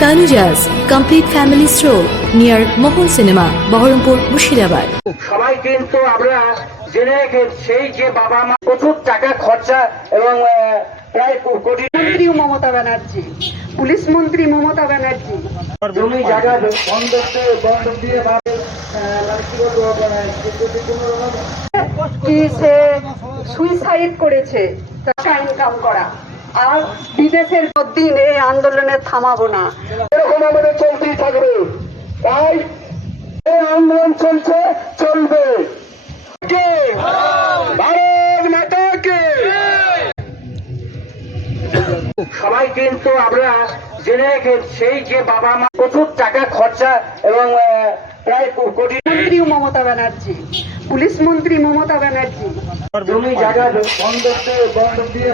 Tanuja's complete family stroll near Mohol Cinema, Baharampur, Murshidabad. সবাই কিন্তু আমরা জেনে রেখে সেই যে বাবা মা প্রচুর টাকা খরচা এবং প্রায় কোটি মন্ত্রী মমতা ব্যানার্জি, পুলিশ মন্ত্রী মমতা ব্যানার্জি জমি জায়গা বন্ধক দিয়ে কি সে সুইসাইড করেছে, টাকা ইনকাম করা, আর বিদেশের দিন এই আন্দোলনে থামাবো না। এরকম আমাদের চলতেই থাকবে, তাই এই আন্দোলন চলছে, চলবে। ভারত মাতা কে। সবাই কিন্তু আমরা জেনে রেখে সেই যে বাবা মা প্রচুর টাকা খরচা এবং প্রায় কোটি মন্ত্রী মমতা ব্যানার্জি, পুলিশ মন্ত্রী মমতা ব্যানার্জি জমি জায়গা বন্ধক দিয়ে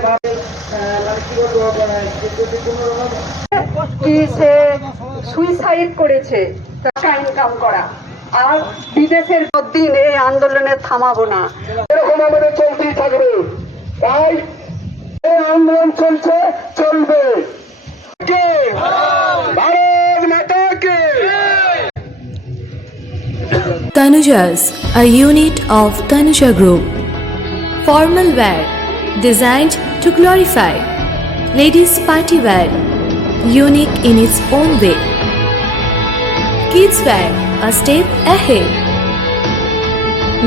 কি সে সুইসাইড করেছে, টাকা ইনকাম করা, আর বিদেশের দিন এই আন্দোলনে থামাবো না। এরকম আমাদের চলতেই থাকবে, তাই এই আন্দোলন চলছে, চলবে। ভারত মাতা কে। Tanuja's, a unit of Tanuja Group. Formal wear designed to glorify. Ladies' party wear, unique in its own way. Kids wear, a step ahead.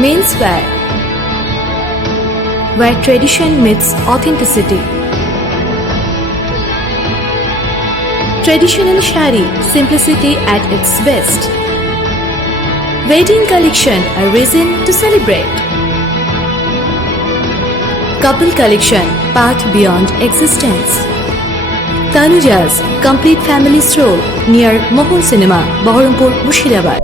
Men's wear, where tradition meets authenticity. Traditional shari, simplicity at its best. Wedding collection, a reason to celebrate. Couple collection, path beyond existence. Tanuja's complete family stroll near Mohol Cinema, Baharampur, Murshidabad.